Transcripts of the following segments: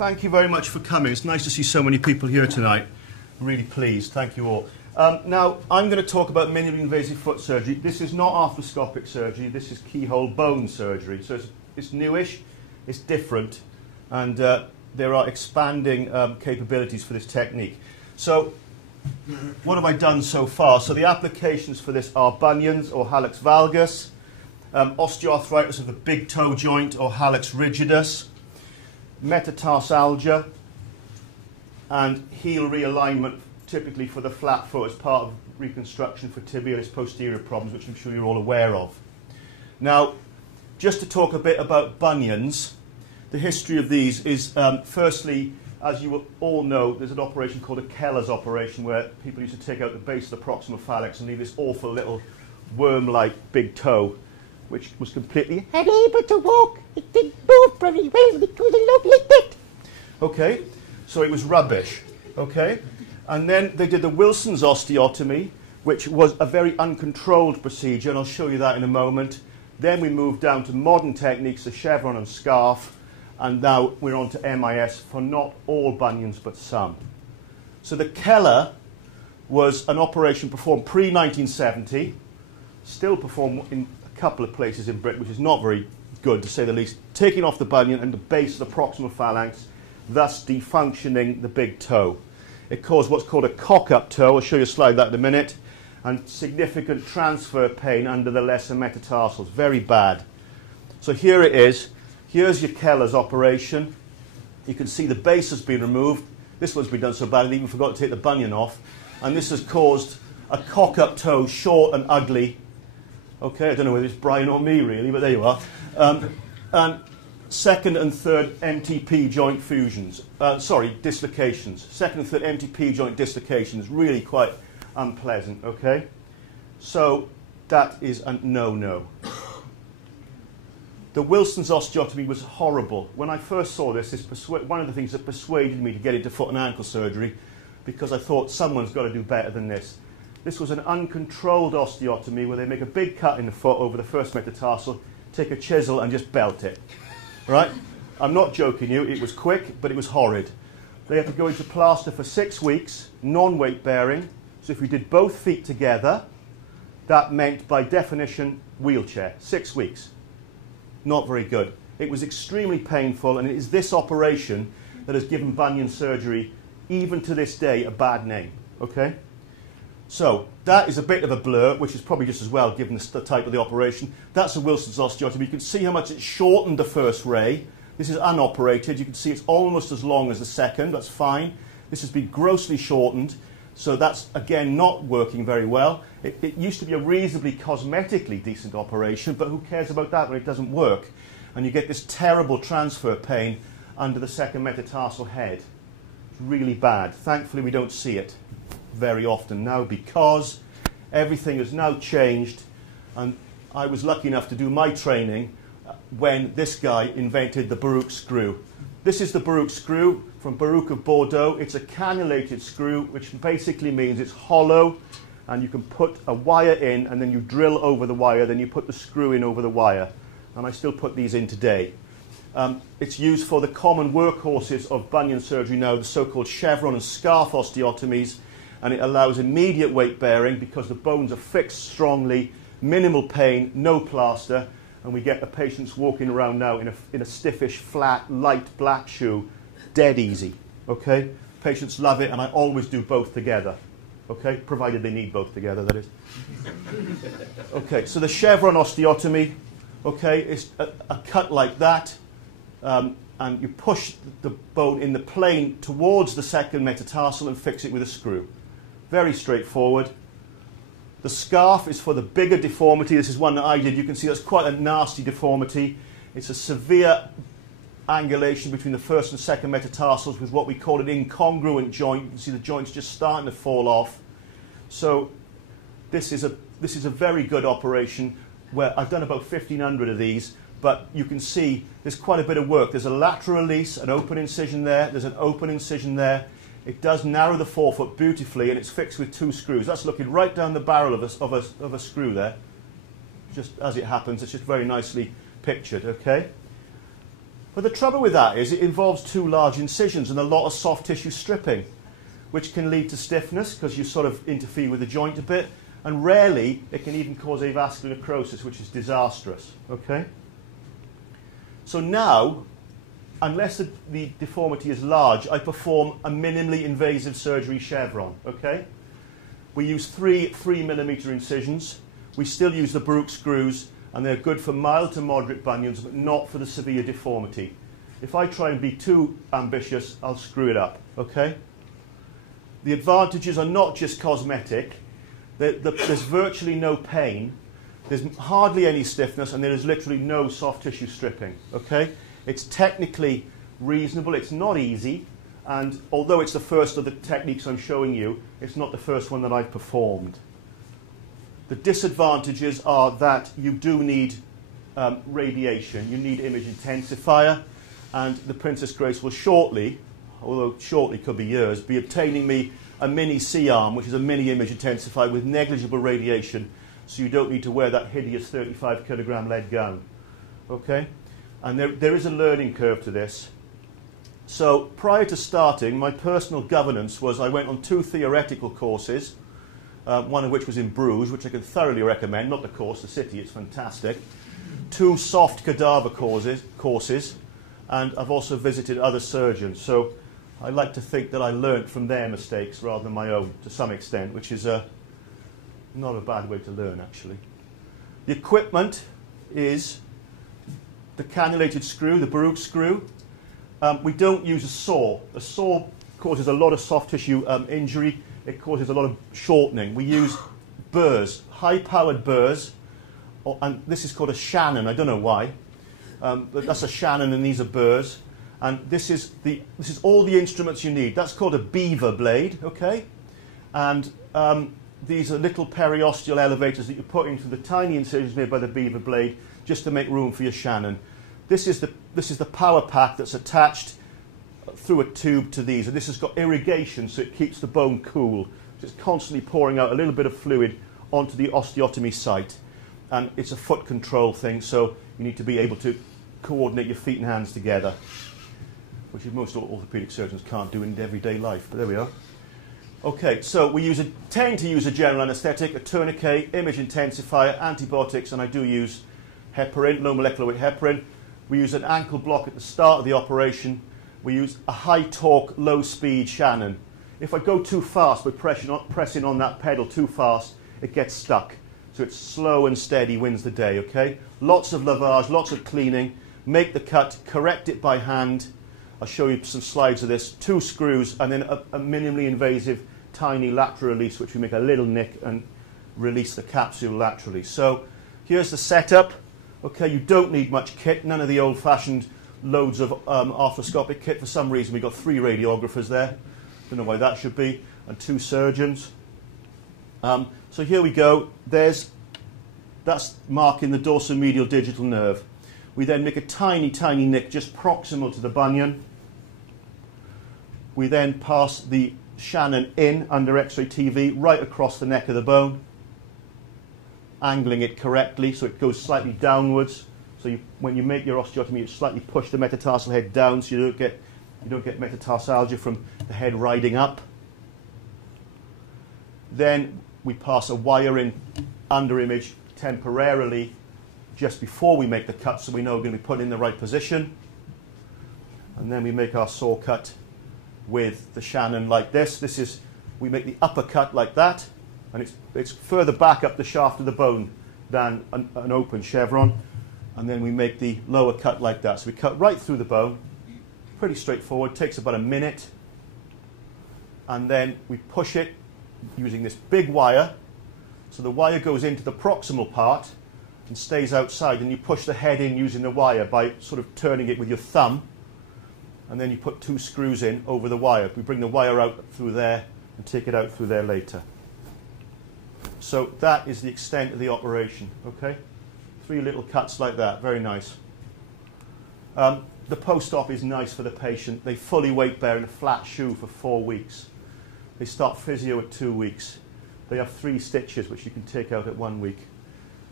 thank you very much for coming. It's nice to see so many people here tonight. I'm really pleased. Thank you all. Now, I'm going to talk about minimally invasive foot surgery. This is not arthroscopic surgery. This is keyhole bone surgery. So it's newish, it's different, and there are expanding capabilities for this technique. So what have I done so far? So the applications for this are bunions or hallux valgus, osteoarthritis of the big toe joint or hallux rigidus, metatarsalgia, and heel realignment, typically for the flat foot as part of reconstruction for tibialis posterior problems, which I'm sure you're all aware of. Now, just to talk a bit about bunions, the history of these is, firstly, as you will all know, there's an operation called a Keller's operation where people used to take out the base of the proximal phalanx and leave this awful little worm-like big toe, which was completely unable to walk. It didn't move very well. It was a lovely bit. Okay, so it was rubbish. Okay, and then they did the Wilson's osteotomy, which was a very uncontrolled procedure, and I'll show you that in a moment. Then we moved down to modern techniques, the Chevron and scarf, and now we're on to MIS for not all bunions but some. So the Keller was an operation performed pre-1970, still performed in a couple of places in Britain, which is not very good to say the least, taking off the bunion and the base of the proximal phalanx, thus defunctioning the big toe. It caused what's called a cock-up toe, I'll show you a slide of that in a minute, and significant transfer pain under the lesser metatarsals, very bad. So here it is. Here's your Keller's operation. You can see the base has been removed. This one's been done so bad, I even forgot to take the bunion off. And this has caused a cock-up toe, short and ugly. Okay, I don't know whether it's Brian or me, really, but there you are. And second and third MTP joint fusions. Dislocations. Second and third MTP joint dislocations. Really quite unpleasant, okay? So that is a no-no. The Wilson's osteotomy was horrible. When I first saw this, one of the things that persuaded me to get into foot and ankle surgery, because I thought someone's got to do better than this. This was an uncontrolled osteotomy where they make a big cut in the foot over the first metatarsal, take a chisel and just belt it. Right? I'm not joking you, it was quick, but it was horrid. They had to go into plaster for 6 weeks, non-weight bearing. So if we did both feet together, that meant by definition wheelchair, 6 weeks. Not very good. It was extremely painful, and it is this operation that has given bunion surgery, even to this day, a bad name. Okay? So that is a bit of a blur, which is probably just as well given the type of the operation. That's a Wilson's osteotomy. You can see how much it shortened the first ray. This is unoperated. You can see it's almost as long as the second. That's fine. This has been grossly shortened. So that's, again, not working very well. It used to be a reasonably cosmetically decent operation, but who cares about that when it doesn't work? And you get this terrible transfer pain under the second metatarsal head. It's really bad. Thankfully, we don't see it very often now because everything has now changed, and I was lucky enough to do my training when this guy invented the Baruch screw. This is the Baruch screw from Baruch of Bordeaux. It's a cannulated screw, which basically means it's hollow, and you can put a wire in, and then you drill over the wire, then you put the screw in over the wire. And I still put these in today. It's used for the common workhorses of bunion surgery now, the so-called Chevron and scarf osteotomies, and it allows immediate weight bearing because the bones are fixed strongly, minimal pain, no plaster, and we get the patients walking around now in a stiffish, flat, light black shoe, dead easy. Okay? Patients love it, and I always do both together. Okay? Provided they need both together, that is. Okay, so the Chevron osteotomy, okay, is a cut like that, and you push the bone in the plane towards the second metatarsal and fix it with a screw. Very straightforward. The scarf is for the bigger deformity. This is one that I did. You can see that's quite a nasty deformity. It's a severe angulation between the first and second metatarsals with what we call an incongruent joint. You can see the joint's just starting to fall off. So this is a very good operation where I've done about 1,500 of these, but you can see there's quite a bit of work. There's a lateral release, an open incision there. There's an open incision there. It does narrow the forefoot beautifully, and it's fixed with 2 screws. That's looking right down the barrel of a screw there. Just as it happens, it's just very nicely pictured, okay? But the trouble with that is it involves 2 large incisions and a lot of soft tissue stripping, which can lead to stiffness because you sort of interfere with the joint a bit, and rarely it can even cause avascular necrosis, which is disastrous. Okay? So now, unless the deformity is large, I perform a minimally invasive surgery chevron. Okay? We use 3 3mm incisions. We still use the Baruch screws, and they're good for mild to moderate bunions, but not for the severe deformity. If I try and be too ambitious, I'll screw it up. Okay? The advantages are not just cosmetic. There's virtually no pain. There's hardly any stiffness, and there is literally no soft tissue stripping. Okay? It's technically reasonable. It's not easy. And although it's the first of the techniques I'm showing you, it's not the first one that I've performed. The disadvantages are that you do need radiation. You need image intensifier. And the Princess Grace will shortly, although shortly could be years, be obtaining me a mini C-arm, which is a mini image intensifier with negligible radiation, so you don't need to wear that hideous 35 kilogram lead gown. Okay? And there is a learning curve to this. So prior to starting, my personal governance was I went on 2 theoretical courses, one of which was in Bruges, which I can thoroughly recommend, not the course, the city, it's fantastic. 2 soft cadaver courses, and I've also visited other surgeons. So I like to think that I learnt from their mistakes rather than my own to some extent, which is not a bad way to learn, actually. The equipment is the cannulated screw, the Baruch screw. We don't use a saw. A saw causes a lot of soft tissue injury. It causes a lot of shortening. We use burrs, high-powered burrs, and this is called a Shannon. I don't know why, but that's a Shannon, and these are burrs. And this is all the instruments you need. That's called a beaver blade, okay? And these are little periosteal elevators that you put into the tiny incisions made by the beaver blade just to make room for your Shannon. This is the power pack that's attached through a tube to these, and this has got irrigation, so it keeps the bone cool. It's constantly pouring out a little bit of fluid onto the osteotomy site, and it's a foot control thing, so you need to be able to coordinate your feet and hands together, which most orthopaedic surgeons can't do in everyday life, but there we are. Okay, so we tend to use a general anaesthetic, a tourniquet, image intensifier, antibiotics, and I do use heparin, low molecular weight heparin. We use an ankle block at the start of the operation. We use a high-torque, low-speed Shannon. If I go too fast by pressing on that pedal too fast, it gets stuck. So it's slow and steady wins the day, okay? Lots of lavage, lots of cleaning. Make the cut, correct it by hand. I'll show you some slides of this. 2 screws, and then a minimally invasive tiny lateral release, which we make a little nick and release the capsule laterally. So here's the setup. Okay, you don't need much kit, none of the old-fashioned loads of arthroscopic kit. For some reason, we've got 3 radiographers there. Don't know why that should be, and 2 surgeons. So here we go. That's marking the dorsomedial digital nerve. We then make a tiny, tiny nick just proximal to the bunion. We then pass the Shannon in under X-ray TV right across the neck of the bone, angling it correctly so it goes slightly downwards. So when you make your osteotomy, you slightly push the metatarsal head down so you don't get metatarsalgia from the head riding up. Then we pass a wire in under image temporarily just before we make the cut, so we know we're going to be put in the right position. And then we make our saw cut with the Shannon like this. We make the upper cut like that, and it's further back up the shaft of the bone than an open chevron. And then we make the lower cut like that. So we cut right through the bone. Pretty straightforward, takes about a minute. And then we push it using this big wire. So the wire goes into the proximal part and stays outside, and you push the head in using the wire by sort of turning it with your thumb, and then you put 2 screws in over the wire. We bring the wire out through there and take it out through there later. So that is the extent of the operation, okay? 3 little cuts like that, very nice. The post-op is nice for the patient. They fully weight bear in a flat shoe for 4 weeks. They start physio at 2 weeks. They have 3 stitches, which you can take out at 1 week.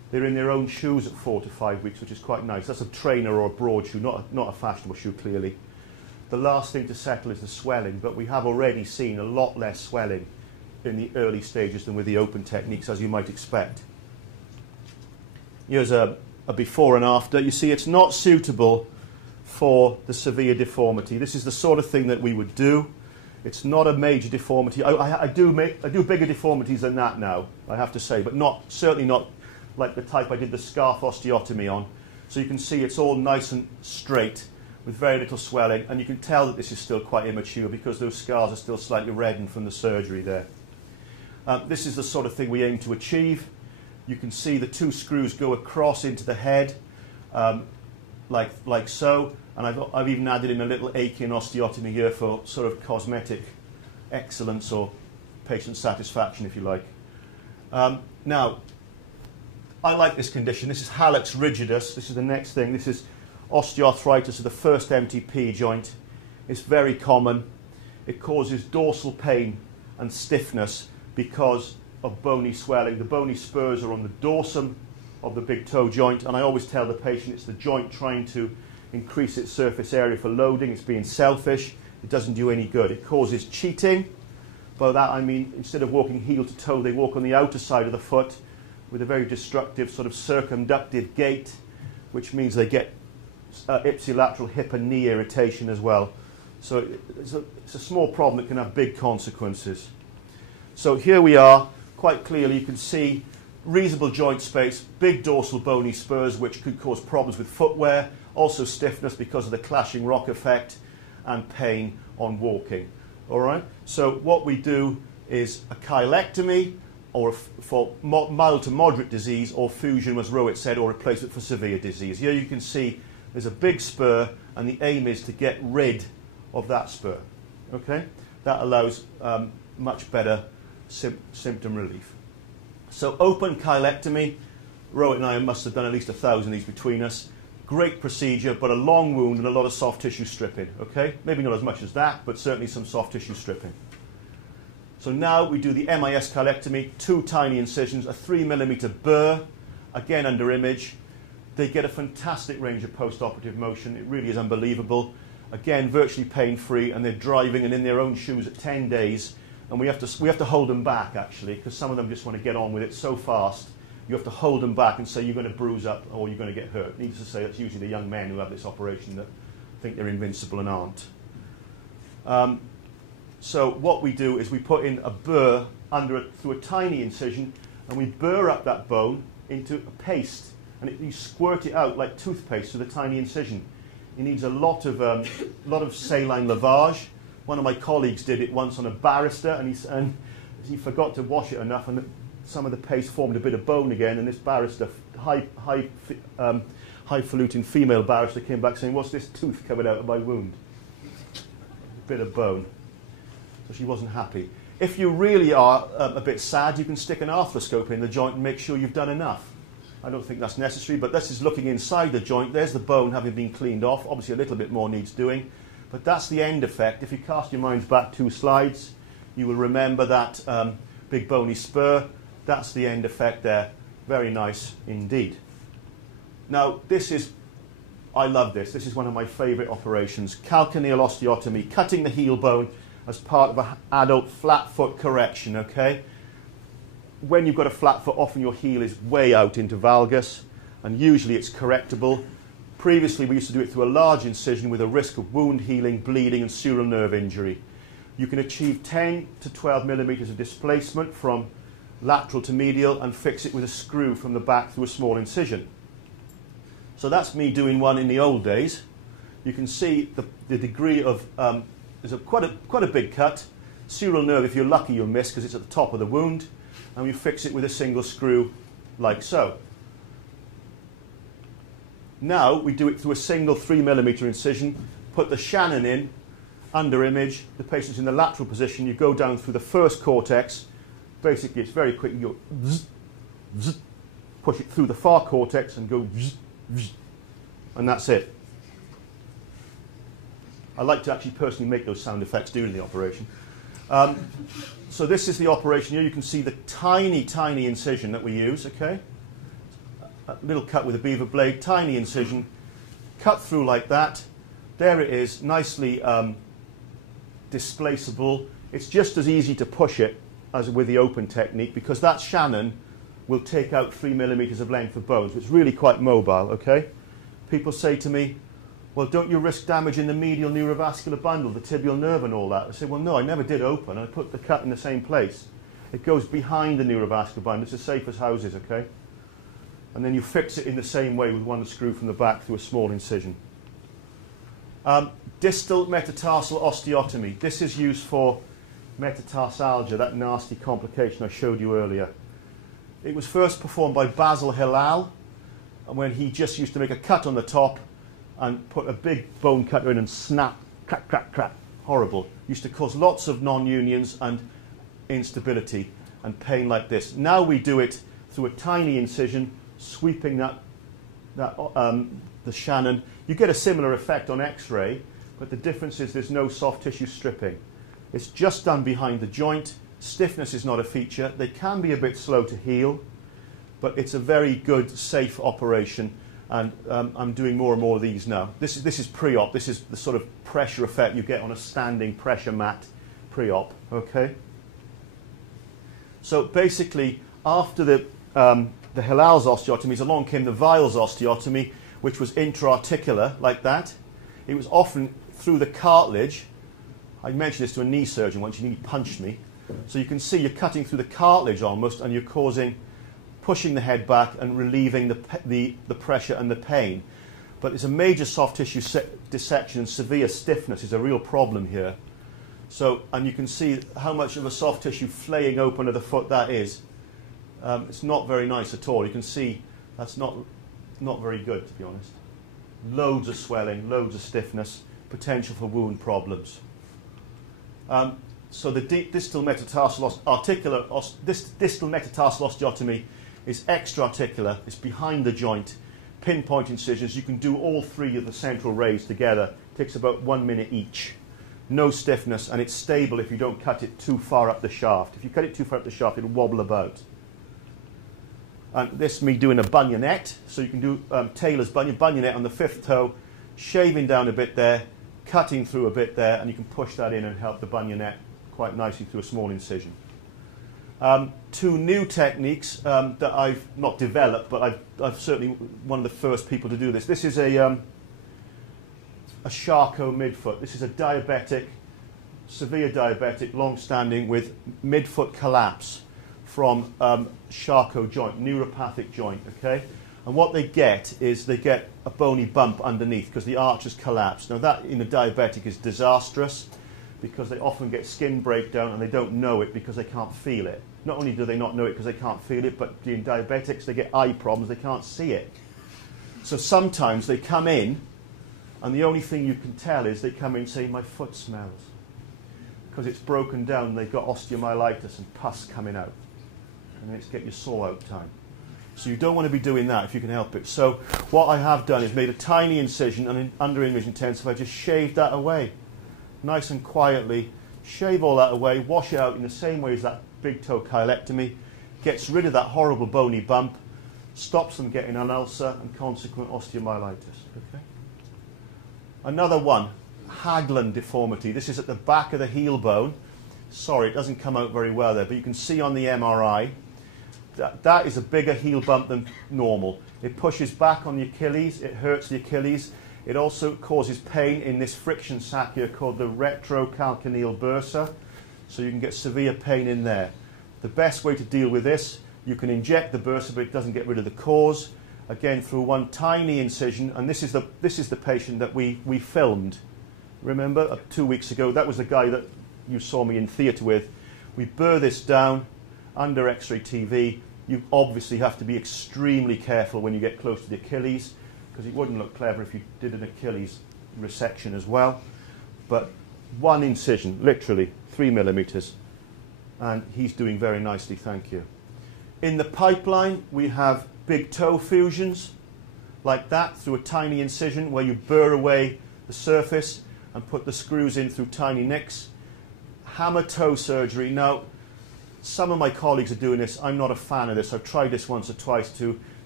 They're in their own shoes at 4 to 5 weeks, which is quite nice. That's a trainer or a broad shoe, not a fashionable shoe, clearly. The last thing to settle is the swelling, but we have already seen a lot less swelling in the early stages than with the open techniques, as you might expect. Here's a before and after. You see, it's not suitable for the severe deformity. This is the sort of thing that we would do. It's not a major deformity. I do bigger deformities than that now, I have to say, but certainly not like the type I did the scarf osteotomy on. So you can see it's all nice and straight with very little swelling, and you can tell that this is still quite immature because those scars are still slightly reddened from the surgery there. This is the sort of thing we aim to achieve. You can see the 2 screws go across into the head like so, and I've even added in a little Aiken osteotomy here for sort of cosmetic excellence or patient satisfaction, if you like. Now, I like this condition. This is Hallux Rigidus. This is the next thing. This is osteoarthritis of the first MTP joint. It's very common. It causes dorsal pain and stiffness because of bony swelling. The bony spurs are on the dorsum of the big toe joint, and I always tell the patient it's the joint trying to increase its surface area for loading. It's being selfish. It doesn't do any good. It causes cheating. By that I mean, instead of walking heel to toe, they walk on the outer side of the foot with a very destructive sort of circumductive gait, which means they get ipsilateral hip and knee irritation as well. So it's a small problem that can have big consequences. So here we are, quite clearly you can see reasonable joint space, big dorsal bony spurs which could cause problems with footwear, also stiffness because of the clashing rock effect, and pain on walking. All right? So what we do is a cheilectomy, or for mild to moderate disease, or fusion, as Rowett said, or replacement for severe disease. Here you can see there's a big spur, and the aim is to get rid of that spur. Okay? That allows much better symptom relief. So open cheilectomy, Rowett and I must have done at least 1,000 of these between us. Great procedure, but a long wound and a lot of soft tissue stripping. Okay? Maybe not as much as that, but certainly some soft tissue stripping. So now we do the MIS cheilectomy, 2 tiny incisions, a 3mm burr, again under image. They get a fantastic range of post-operative motion. It really is unbelievable. Again, virtually pain-free, and they're driving and in their own shoes at 10 days. And we have to hold them back, actually, because some of them just want to get on with it so fast. You have to hold them back and say you're going to bruise up or you're going to get hurt. Needless to say, that's usually the young men who have this operation that think they're invincible and aren't. So what we do is we put in a burr through a tiny incision, and we burr up that bone into a paste, and you squirt it out like toothpaste through the tiny incision. It needs a lot of saline lavage. One of my colleagues did it once on a barrister, and he forgot to wash it enough, and some of the paste formed a bit of bone again. And this barrister, highfalutin female barrister, came back saying, "What's this tooth coming out of my wound?" A bit of bone. So she wasn't happy. If you really are a bit sad, you can stick an arthroscope in the joint and make sure you've done enough. I don't think that's necessary, but this is looking inside the joint. There's the bone having been cleaned off. Obviously a little bit more needs doing, but that's the end effect. If you cast your minds back 2 slides, you will remember that big bony spur. That's the end effect there. Very nice indeed. Now I love this. This is one of my favourite operations. Calcaneal osteotomy, cutting the heel bone as part of an adult flat foot correction, okay? When you've got a flat foot, often your heel is way out into valgus, and usually it's correctable. Previously, we used to do it through a large incision with a risk of wound healing, bleeding, and sural nerve injury. You can achieve 10 to 12 millimeters of displacement from lateral to medial and fix it with a screw from the back through a small incision. So that's me doing one in the old days. You can see the degree of, there's quite a big cut. Sural nerve, if you're lucky, you'll miss because it's at the top of the wound. And we fix it with a single screw like so. Now we do it through a single 3mm incision, put the Shannon in, under image, the patient's in the lateral position, you go down through the first cortex, basically it's very quick, you go zzz, zzz, push it through the far cortex and go zzz, zzz, and that's it. I like to actually personally make those sound effects during the operation. So this is the operation here. You can see the tiny, tiny incision that we use, okay? a little cut with a beaver blade, tiny incision, cut through like that. There it is, nicely displaceable. It's just as easy to push it as with the open technique, because that Shannon will take out 3 millimeters of length of bones. It's really quite mobile, okay? People say to me, well, don't you risk damaging the medial neurovascular bundle, the tibial nerve and all that? I say, well, no, I never did open. I put the cut in the same place. It goes behind the neurovascular bundle. It's as safe as houses, okay? And then you fix it in the same way with one screw from the back through a small incision. Distal metatarsal osteotomy. This is used for metatarsalgia, that nasty complication I showed you earlier. It was first performed by Basil Hilal, when he just used to make a cut on the top and put a big bone cutter in and snap, crack, crack, crack. Horrible. Used to cause lots of non-unions and instability and pain like this. Now we do it through a tiny incision, sweeping the Shannon. You get a similar effect on X-ray, but the difference is there's no soft tissue stripping. It's just done behind the joint. Stiffness is not a feature. They can be a bit slow to heal, but it's a very good, safe operation, and I'm doing more and more of these now. This is pre-op. This is the sort of pressure effect you get on a standing pressure mat pre-op, okay? So basically, after the Hilal's osteotomies, along came the Weil's osteotomy, which was intra-articular, like that. It was often through the cartilage. I mentioned this to a knee surgeon once. He punched me. So you can see you're cutting through the cartilage almost, and you're pushing the head back and relieving the pressure and the pain. But it's a major soft tissue dissection, and severe stiffness is a real problem here. So, and you can see how much of a soft tissue flaying open of the foot that is. It's not very nice at all. You can see that's not very good, to be honest. Loads of swelling, loads of stiffness, potential for wound problems. So the distal metatarsal osteotomy is extra-articular. It's behind the joint, pinpoint incisions. You can do all three of the central rays together. It takes about 1 minute each. No stiffness, and it's stable if you don't cut it too far up the shaft. If you cut it too far up the shaft, it'll wobble about. And this is me doing a bunionette. So you can do Taylor's bunionette on the 5th toe, shaving down a bit there, cutting through a bit there, and you can push that in and help the bunionette quite nicely through a small incision. Two new techniques that I've not developed, but I've certainly one of the first people to do this. This is a Charcot midfoot. This is a diabetic, severe diabetic, long-standing with midfoot collapse from Charcot joint, neuropathic joint, okay? And what they get is they get a bony bump underneath because the arch has collapsed. Now that in a diabetic is disastrous because they often get skin breakdown and they don't know it because they can't feel it. Not only do they not know it because they can't feel it, but in diabetics they get eye problems, they can't see it. So sometimes they come in and the only thing you can tell is they come in and say, my foot smells. Because it's broken down, they've got osteomyelitis and pus coming out. And it's get your saw out time. So you don't want to be doing that if you can help it. So what I have done is made a tiny incision, and under image intensive I just shaved that away. Nice and quietly, shave all that away, wash it out in the same way as that big toe cheilectomy, gets rid of that horrible bony bump, stops them getting an ulcer and consequent osteomyelitis. Okay? Another one, Haglund Deformity. This is at the back of the heel bone. Sorry, it doesn't come out very well there, but you can see on the MRI that is a bigger heel bump than normal. It pushes back on the Achilles, it hurts the Achilles. It also causes pain in this friction sac here called the retrocalcaneal bursa, so you can get severe pain in there. The best way to deal with this, you can inject the bursa, but it doesn't get rid of the cause. Again, through one tiny incision, and this is the patient that we filmed. Remember, 2 weeks ago, that was the guy that you saw me in theatre with. We burr this down under X-ray TV. You obviously have to be extremely careful when you get close to the Achilles, because it wouldn't look clever if you did an Achilles resection as well. But one incision, literally 3 millimeters, and he's doing very nicely, thank you. In the pipeline, we have big toe fusions, like that, through a tiny incision where you burr away the surface and put the screws in through tiny nicks. Hammer toe surgery. Now, some of my colleagues are doing this. I'm not a fan of this. I've tried this once or twice to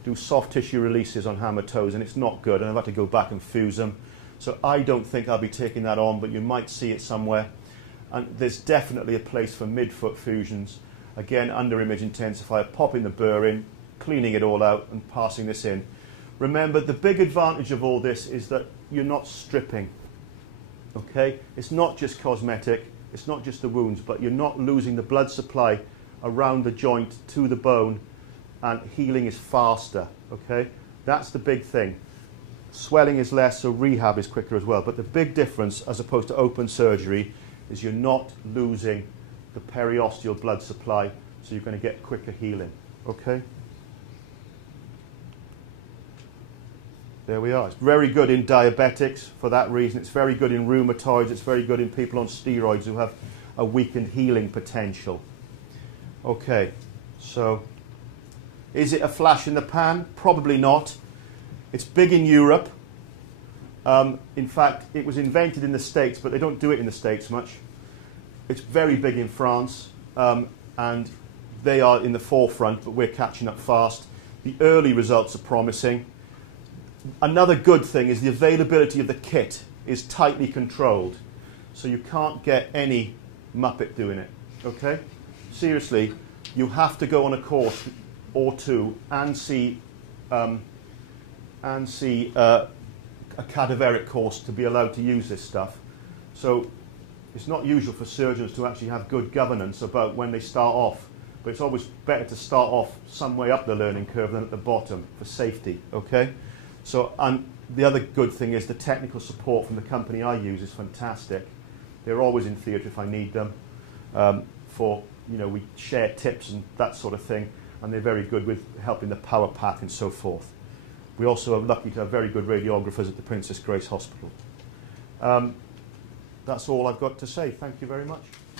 do soft tissue releases on hammer toes, and it's not good, and I've had to go back and fuse them. So I don't think I'll be taking that on, but you might see it somewhere. And there's definitely a place for mid-foot fusions. Again, under image intensifier, popping the burr in, cleaning it all out, and passing this in. Remember, the big advantage of all this is that you're not stripping. Okay? It's not just cosmetic, it's not just the wounds, but you're not losing the blood supply around the joint to the bone, and healing is faster. Okay? That's the big thing. Swelling is less, so rehab is quicker as well. But the big difference, as opposed to open surgery, is you're not losing the periosteal blood supply, so you're going to get quicker healing. Okay? There we are. It's very good in diabetics for that reason. It's very good in rheumatoids. It's very good in people on steroids who have a weakened healing potential. Okay, so is it a flash in the pan? Probably not. It's big in Europe. In fact, it was invented in the States, but they don't do it in the States much. It's very big in France, and they are in the forefront, but we're catching up fast. The early results are promising. Another good thing is the availability of the kit is tightly controlled, so you can't get any muppet doing it. Okay? Seriously, you have to go on a course or two and see a cadaveric course to be allowed to use this stuff. So it's not usual for surgeons to actually have good governance about when they start off, but it's always better to start off some way up the learning curve than at the bottom for safety. Okay? So, and the other good thing is the technical support from the company I use is fantastic. They're always in theatre if I need them. We share tips and that sort of thing, and they're very good with helping the power pack and so forth. We also are lucky to have very good radiographers at the Princess Grace Hospital. That's all I've got to say. Thank you very much.